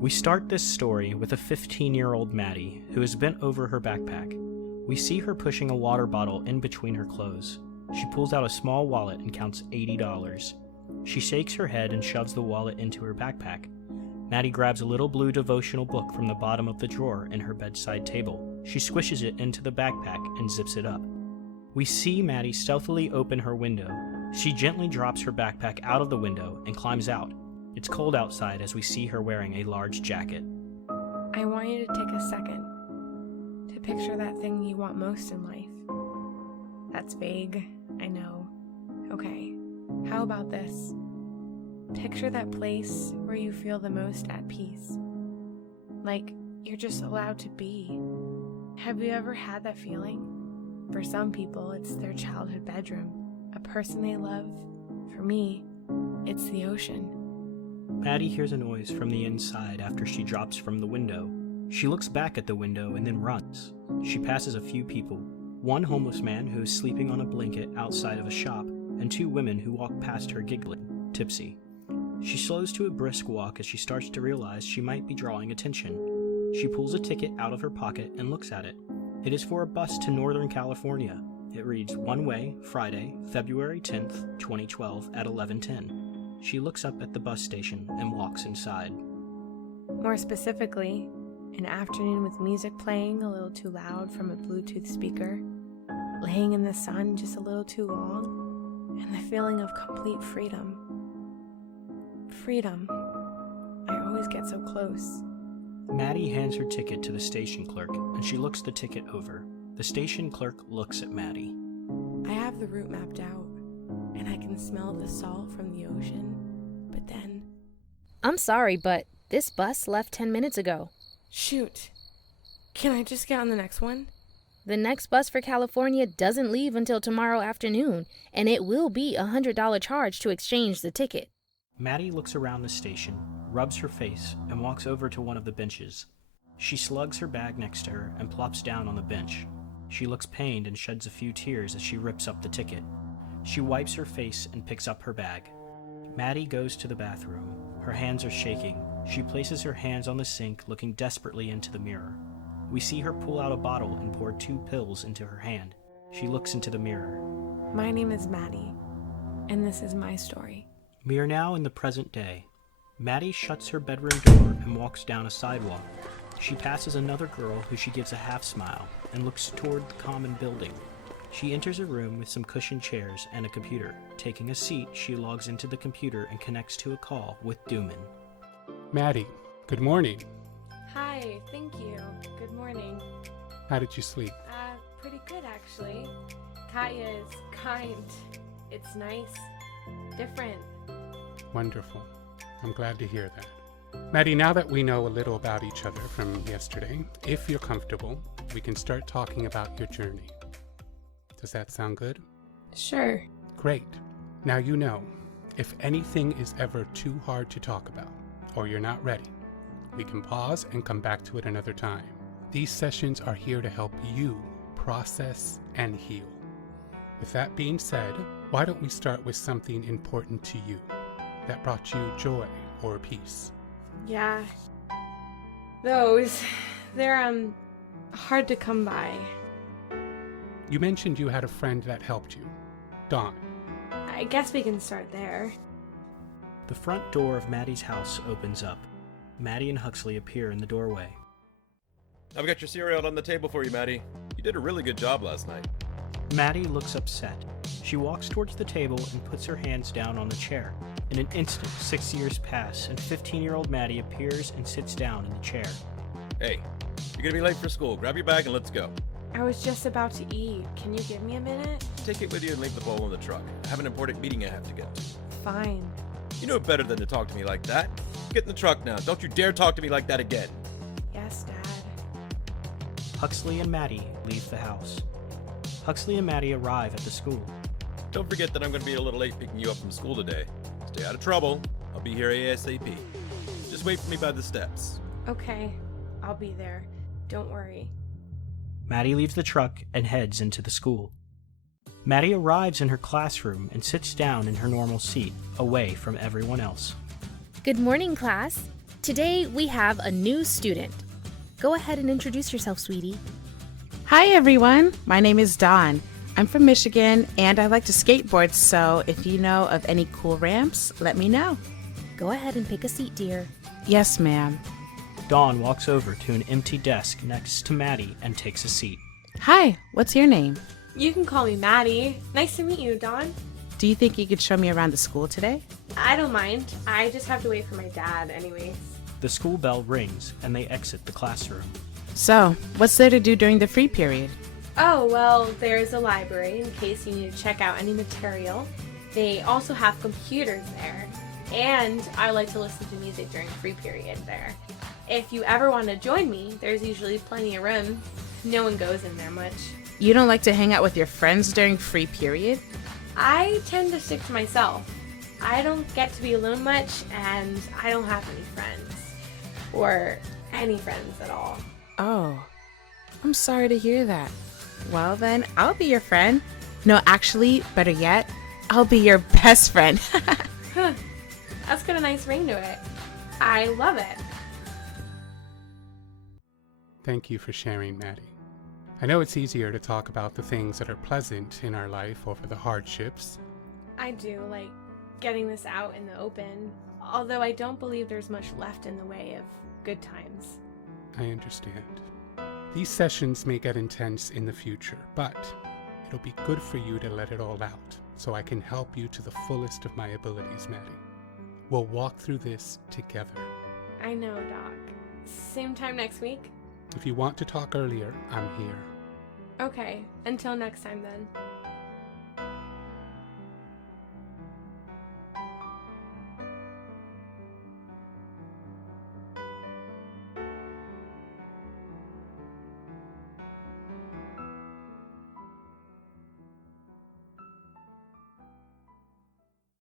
We start this story with a 15-year-old Maddie who is bent over her backpack. We see her pushing a water bottle in between her clothes. She pulls out a small wallet and counts $80. She shakes her head and shoves the wallet into her backpack. Maddie grabs a little blue devotional book from the bottom of the drawer in her bedside table. She squishes it into the backpack and zips it up. We see Maddie stealthily open her window. She gently drops her backpack out of the window and climbs out. It's cold outside as we see her wearing a large jacket. I want you to take a second to picture that thing you want most in life. That's vague, I know. Okay, how about this? Picture that place where you feel the most at peace. Like you're just allowed to be. Have you ever had that feeling? For some people, it's their childhood bedroom, a person they love. For me, it's the ocean. Maddie hears a noise from the inside after she drops from the window. She looks back at the window and then runs. She passes a few people, one homeless man who is sleeping on a blanket outside of a shop, and two women who walk past her giggling, tipsy. She slows to a brisk walk as she starts to realize she might be drawing attention. She pulls a ticket out of her pocket and looks at it. It is for a bus to Northern California. It reads, "One way, Friday, February 10th, 2012 at 11:10. She looks up at the bus station and walks inside. More specifically, an afternoon with music playing a little too loud from a Bluetooth speaker, laying in the sun just a little too long, and the feeling of complete freedom. Freedom. I always get so close. Maddie hands her ticket to the station clerk, and she looks the ticket over. The station clerk looks at Maddie. I have the route mapped out, and I can smell the salt from the ocean, but then... I'm sorry, but this bus left 10 minutes ago. Shoot. Can I just get on the next one? The next bus for California doesn't leave until tomorrow afternoon, and it will be a $100 charge to exchange the ticket. Maddie looks around the station, rubs her face, and walks over to one of the benches. She slugs her bag next to her and plops down on the bench. She looks pained and sheds a few tears as she rips up the ticket. She wipes her face and picks up her bag. Maddie goes to the bathroom. Her hands are shaking. She places her hands on the sink, looking desperately into the mirror. We see her pull out a bottle and pour 2 pills into her hand. She looks into the mirror. My name is Maddie, and this is my story. We are now in the present day. Maddie shuts her bedroom door and walks down a sidewalk. She passes another girl who she gives a half smile and looks toward the common building. She enters a room with some cushioned chairs and a computer. Taking a seat, she logs into the computer and connects to a call with Dooman. Maddie, good morning. Hi, thank you. Good morning. How did you sleep? Pretty good actually. Kaya is kind. It's nice. Different. Wonderful. I'm glad to hear that. Maddie, now that we know a little about each other from yesterday, if you're comfortable, we can start talking about your journey. Does that sound good? Sure. Great. Now you know, if anything is ever too hard to talk about, or you're not ready, we can pause and come back to it another time. These sessions are here to help you process and heal. With that being said, why don't we start with something important to you that brought you joy or peace? Yeah. They're hard to come by. You mentioned you had a friend that helped you, Dawn. I guess we can start there. The front door of Maddie's house opens up. Maddie and Huxley appear in the doorway. I've got your cereal on the table for you, Maddie. You did a really good job last night. Maddie looks upset. She walks towards the table and puts her hands down on the chair. In an instant, 6 years pass, and 15-year-old Maddie appears and sits down in the chair. Hey, you're gonna be late for school. Grab your bag and let's go. I was just about to eat. Can you give me a minute? Take it with you and leave the bowl in the truck. I have an important meeting I have to get to. Fine. You know better than to talk to me like that. Get in the truck now. Don't you dare talk to me like that again. Yes, Dad. Huxley and Maddie leave the house. Huxley and Maddie arrive at the school. Don't forget that I'm gonna be a little late picking you up from school today. Stay out of trouble. I'll be here ASAP. Just wait for me by the steps. Okay, I'll be there. Don't worry. Maddie leaves the truck and heads into the school. Maddie arrives in her classroom and sits down in her normal seat, away from everyone else. Good morning, class. Today we have a new student. Go ahead and introduce yourself, sweetie. Hi everyone, my name is Dawn. I'm from Michigan and I like to skateboard, so if you know of any cool ramps, let me know. Go ahead and pick a seat, dear. Yes, ma'am. Dawn walks over to an empty desk next to Maddie and takes a seat. Hi, what's your name? You can call me Maddie. Nice to meet you, Dawn. Do you think you could show me around the school today? I don't mind. I just have to wait for my dad anyways. The school bell rings and they exit the classroom. So, what's there to do during the free period? Oh, well, there's a library in case you need to check out any material. They also have computers there. And I like to listen to music during free period there. If you ever want to join me, there's usually plenty of room. No one goes in there much. You don't like to hang out with your friends during free period? I tend to stick to myself. I don't get to be alone much, and I don't have any friends. Or any friends at all. Oh, I'm sorry to hear that. Well then, I'll be your friend. No, actually, better yet, I'll be your best friend. Huh. That's got a nice ring to it. I love it. Thank you for sharing, Maddie. I know it's easier to talk about the things that are pleasant in our life over the hardships. I do like getting this out in the open, although I don't believe there's much left in the way of good times. I understand. These sessions may get intense in the future, but it'll be good for you to let it all out, so I can help you to the fullest of my abilities, Maddie. We'll walk through this together. I know, Doc. Same time next week? If you want to talk earlier, I'm here. Okay, until next time then.